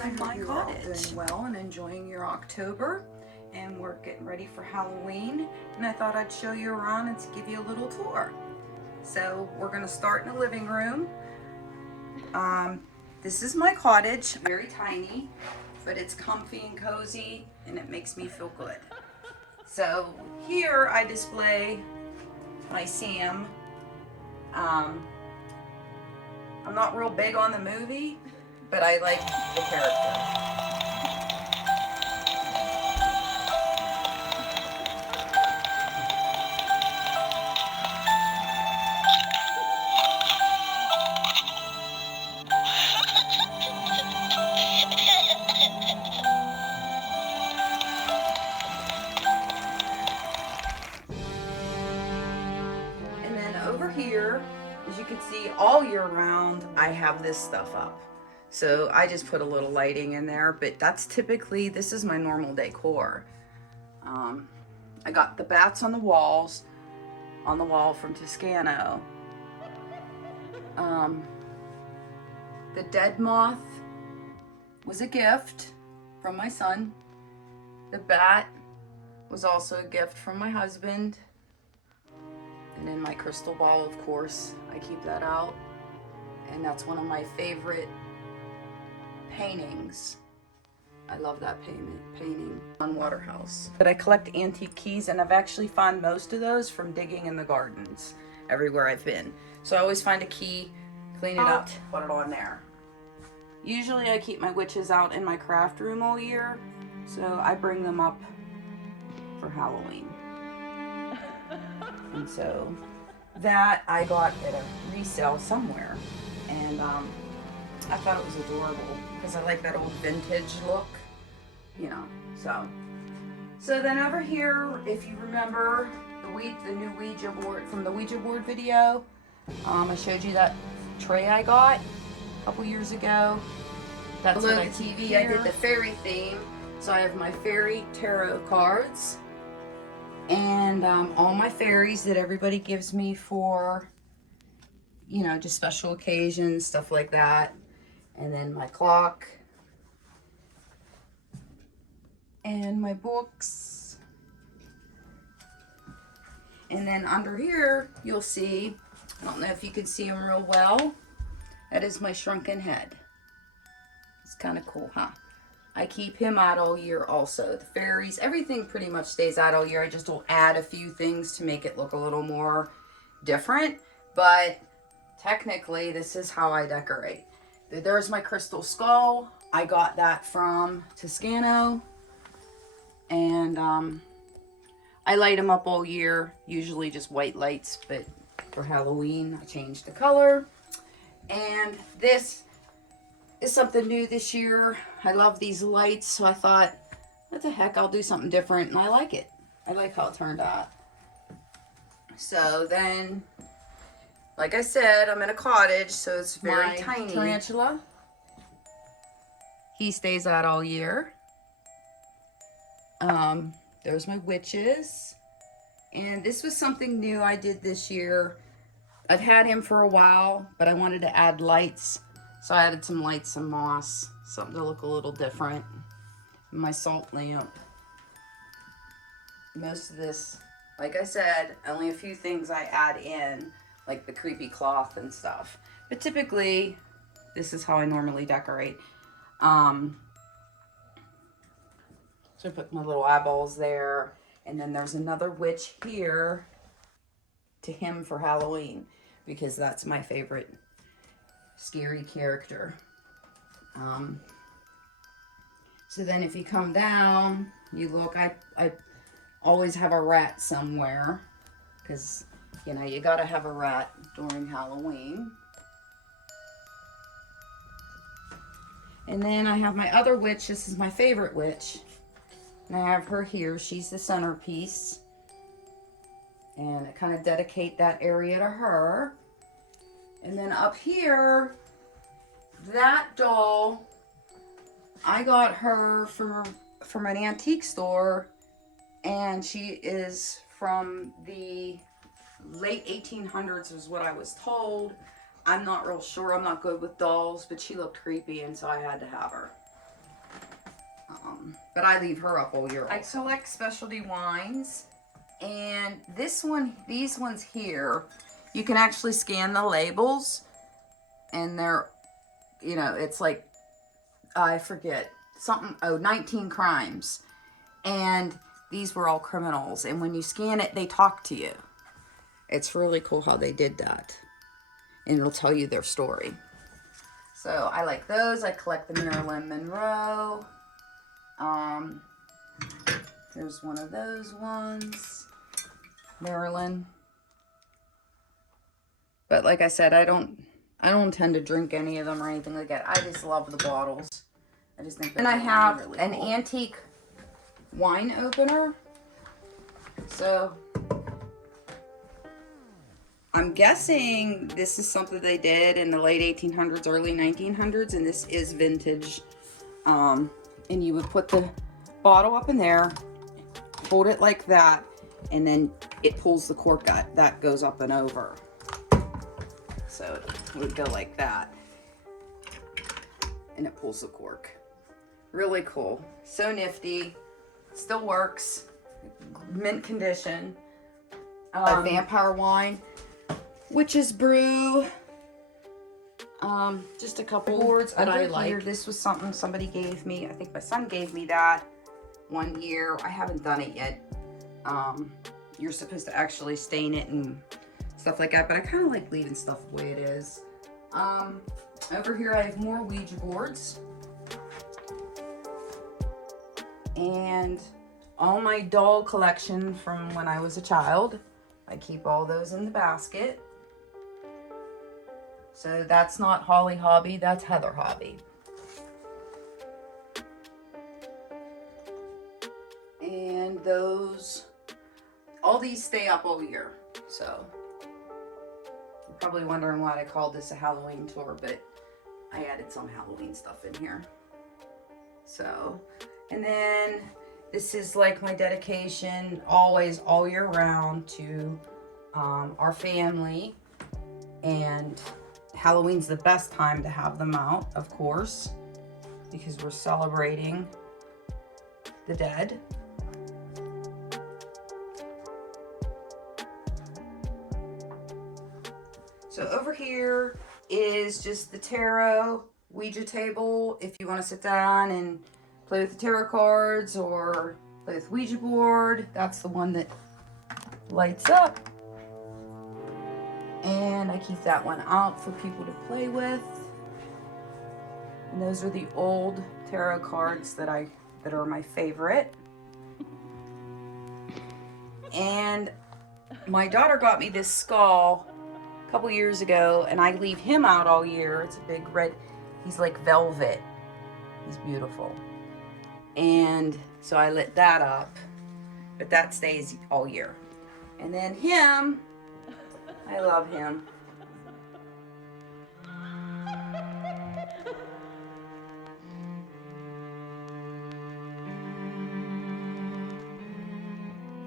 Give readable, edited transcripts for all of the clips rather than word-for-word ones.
of my cottage. Doing well and enjoying your October, and we're getting ready for Halloween, and I thought I'd show you around and give you a little tour. So we're gonna start in the living room. This is my cottage, very tiny, but it's comfy and cozy and it makes me feel good. So here I display my Sam. I'm not real big on the movie, but I like the character. And then over here, as you can see, all year round, I have this stuff up. So I just put a little lighting in there, but that's typically, this is my normal decor. I got the bats on the walls, on the wall from Toscano. The dead moth was a gift from my son. The bat was also a gift from my husband. And then my crystal ball, of course, I keep that out. And that's one of my favorite paintings. I love that painting on Waterhouse. But I collect antique keys, and I've actually found most of those from digging in the gardens everywhere I've been. So I always find a key, clean it up, put it on there. Usually I keep my witches out in my craft room all year, so I bring them up for Halloween. And so that I got at a resale somewhere, and I thought it was adorable because I like that old vintage look, you know. So then over here, if you remember the new Ouija board from the Ouija board video, I showed you that tray I got a couple years ago. That's below the TV. I did the fairy theme, so I have my fairy tarot cards. And all my fairies that everybody gives me for, you know, just special occasions, stuff like that. And then my clock. And my books. And then under here, you'll see, I don't know if you can see them real well, that is my shrunken head. It's kind of cool, huh? I keep him out all year also. The fairies, everything pretty much stays out all year. I just will add a few things to make it look a little more different. But technically, this is how I decorate. There's my crystal skull. I got that from Toscano. And I light them up all year. Usually just white lights, but for Halloween, I changed the color. And this is something new this year. I love these lights, so I thought, what the heck, I'll do something different, and I like it. I like how it turned out. So then, like I said, I'm in a cottage, so it's very tiny. Tarantula. He stays out all year. There's my witches. And this was something new I did this year. I've had him for a while, but I wanted to add lights. So I added some lights, some moss, something to look a little different. My salt lamp. Most of this, like I said, only a few things I add in, like the creepy cloth and stuff. But typically, this is how I normally decorate. So I put my little eyeballs there. And then there's another witch here to him for Halloween, because that's my favorite scary character. So then if you come down, you look, I always have a rat somewhere, because, you know, you gotta have a rat during Halloween. And then I have my other witch. This is my favorite witch. And I have her here. She's the centerpiece. And I kind of dedicate that area to her. And then up here, that doll, I got her from an antique store, and she is from the late 1800s is what I was told. I'm not real sure. I'm not good with dolls, but she looked creepy, and so I had to have her. But I leave her up all year. I collect specialty wines, and these ones here, you can actually scan the labels, and they're, you know, it's like, I forget, something, 19 crimes. And these were all criminals, and when you scan it, they talk to you. It's really cool how they did that, and it'll tell you their story. So I like those. I collect the Marilyn Monroe. There's one of those ones, Marilyn. But like I said, I don't intend to drink any of them or anything like that. I just love the bottles. I just think. And I have really an antique wine opener. So I'm guessing this is something they did in the late 1800s, early 1900s, and this is vintage. And you would put the bottle up in there, hold it like that, and then it pulls the cork out. That goes up and over. So it would go like that, and it pulls the cork. Really cool. So nifty. Still works. Mint condition. A vampire wine, witch's brew. Just a couple boards that I like. Here, this was something somebody gave me. I think my son gave me that one year. I haven't done it yet. You're supposed to actually stain it and stuff like that, but I kind of like leaving stuff the way it is. Over here I have more Ouija boards. And all my doll collection from when I was a child. I keep all those in the basket. So that's not Holly Hobby, that's Heather Hobby. And all these stay up all year. So you're probably wondering why I called this a Halloween tour, but I added some Halloween stuff in here. So, and then this is like my dedication, always, all year round, to our family. And Halloween's the best time to have them out, of course, because we're celebrating the dead. So over here is just the tarot Ouija table. If you want to sit down and play with the tarot cards or play with Ouija board, that's the one that lights up. And I keep that one out for people to play with. And those are the old tarot cards that are my favorite. And my daughter got me this skull a couple years ago, and I leave him out all year. It's a big red, he's like velvet. He's beautiful. And so I lit that up, but that stays all year. And then him, I love him.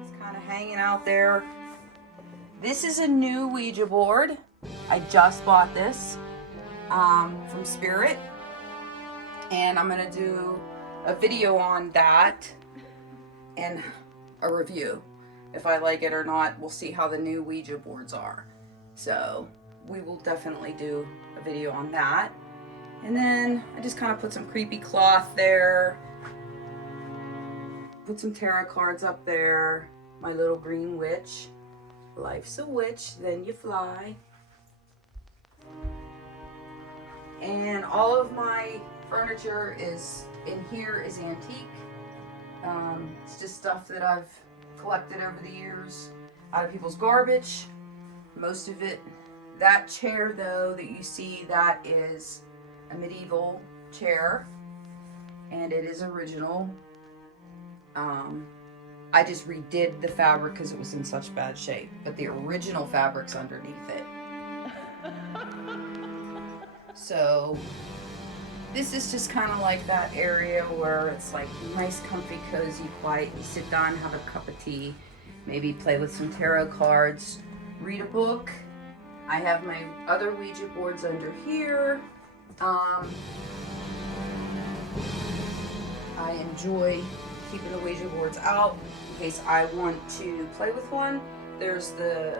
Just kind of hanging out there. This is a new Ouija board. I just bought this from Spirit, and I'm gonna do a video on that and a review. If I like it or not, we'll see how the new Ouija boards are. So we will definitely do a video on that. And then I just kind of put some creepy cloth there. Put some tarot cards up there. My little green witch. Life's a witch, then you fly. And all of my furniture is in here is antique. It's just stuff that I've collected over the years out of people's garbage. Most of it. That chair though that you see, that is a medieval chair, and it is original. I just redid the fabric because it was in such bad shape, but the original fabric's underneath it. So this is just kind of like that area where it's like nice, comfy, cozy, quiet. You sit down, have a cup of tea, maybe play with some tarot cards, read a book. I have my other Ouija boards under here. I enjoy keeping the Ouija boards out in case I want to play with one. There's the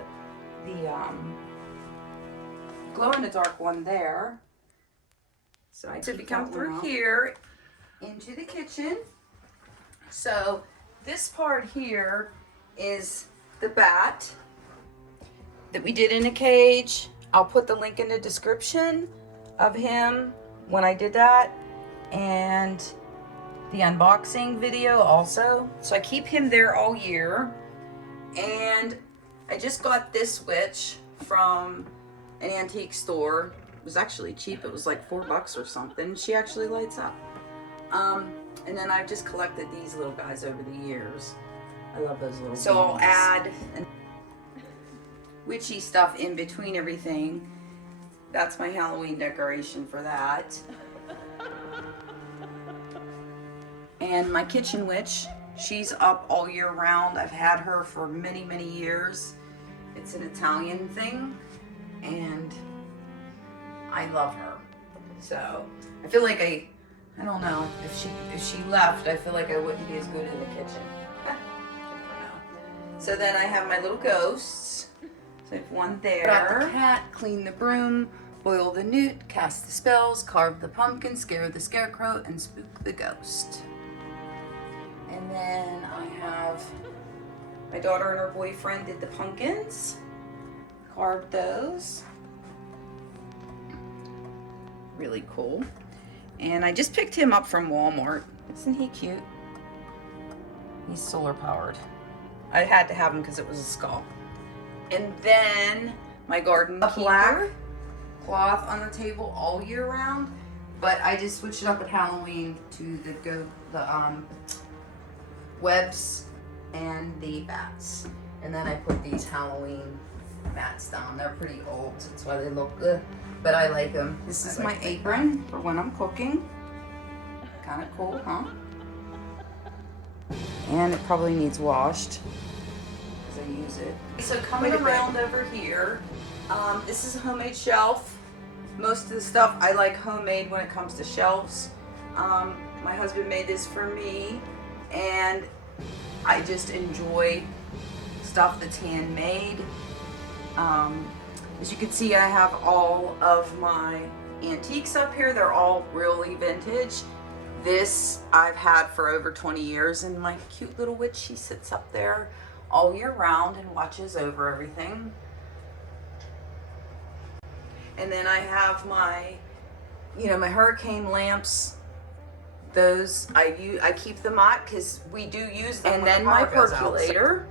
glow in the dark one there. So I keep come through here into the kitchen. So this part here is the bat that we did in a cage. I'll put the link in the description of him when I did that, and the unboxing video also. So I keep him there all year. And I just got this witch from an antique store. It was actually cheap. It was like $4 or something. She actually lights up. And then I've just collected these little guys over the years. I love those little So I'll add witchy stuff in between everything. That's my Halloween decoration for that. And my kitchen witch, she's up all year round. I've had her for many, many years. It's an Italian thing, and I love her. So I feel like I don't know, if she left, I feel like I wouldn't be as good in the kitchen. So then I have my little ghosts. So I have one there. Put out the cat, clean the broom, boil the newt, cast the spells, carve the pumpkin, scare the scarecrow, and spook the ghost. And then I have my daughter and her boyfriend did the pumpkins, carved those. Really cool. And I just picked him up from Walmart. Isn't he cute? He's solar powered. I had to have him because it was a skull. And then my garden black cloth on the table all year round, but I just switched it up at Halloween to the webs and the bats. And then I put these Halloween mats down. They're pretty old, that's why they look good, but I like them. This is my apron for when I'm cooking. Kind of cool, huh? And it probably needs washed because I use it. So coming around over here, this is a homemade shelf. Most of the stuff I like homemade when it comes to shelves. My husband made this for me, and I just enjoy stuff that's handmade. As you can see, I have all of my antiques up here. They're all really vintage. This I've had for over 20 years, and my cute little witch, she sits up there all year round and watches over everything. And then I have my, my hurricane lamps. Those I keep them out because we do use them. And then my percolator,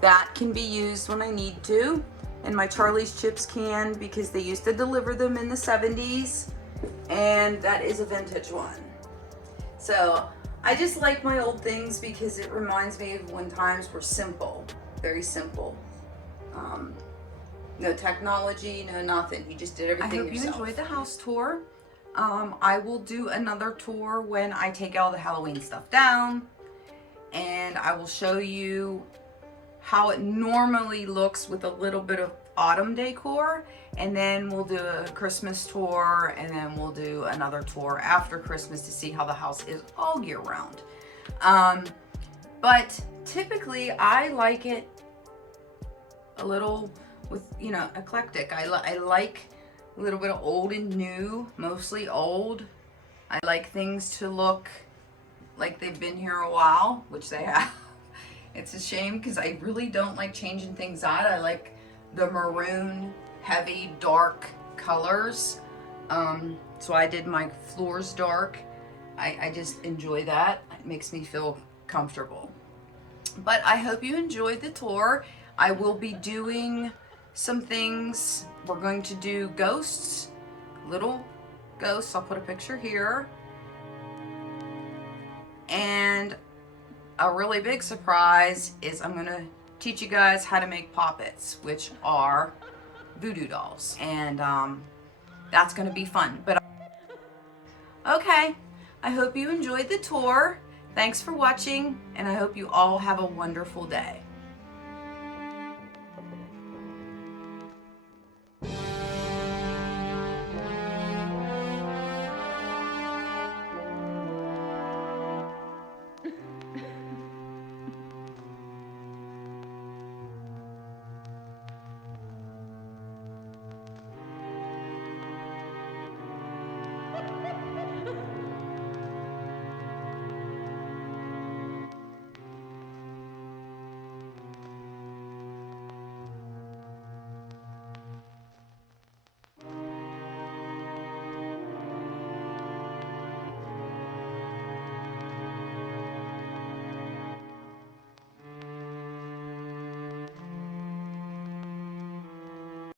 that can be used when I need to. And my Charlie's Chips can, because they used to deliver them in the 70s. And that is a vintage one. So I just like my old things because it reminds me of when times were simple, very simple. No technology, no nothing. You just did everything yourself. I hope you enjoyed the house tour. I will do another tour when I take all the Halloween stuff down, and I will show you how it normally looks with a little bit of autumn decor, and then we'll do a Christmas tour, and then we'll do another tour after Christmas to see how the house is all year round. But typically I like it a little with, eclectic. I like a little bit of old and new, mostly old. I like things to look like they've been here a while, which they have. It's a shame because I really don't like changing things out. I like the maroon, heavy, dark colors. So I did my floors dark. I just enjoy that. It makes me feel comfortable. But I hope you enjoyed the tour. I will be doing some things. We're going to do ghosts, little ghosts. I'll put a picture here. And a really big surprise is I'm going to teach you guys how to make poppets, which are voodoo dolls. And that's going to be fun. But okay, I hope you enjoyed the tour. Thanks for watching, and I hope you all have a wonderful day.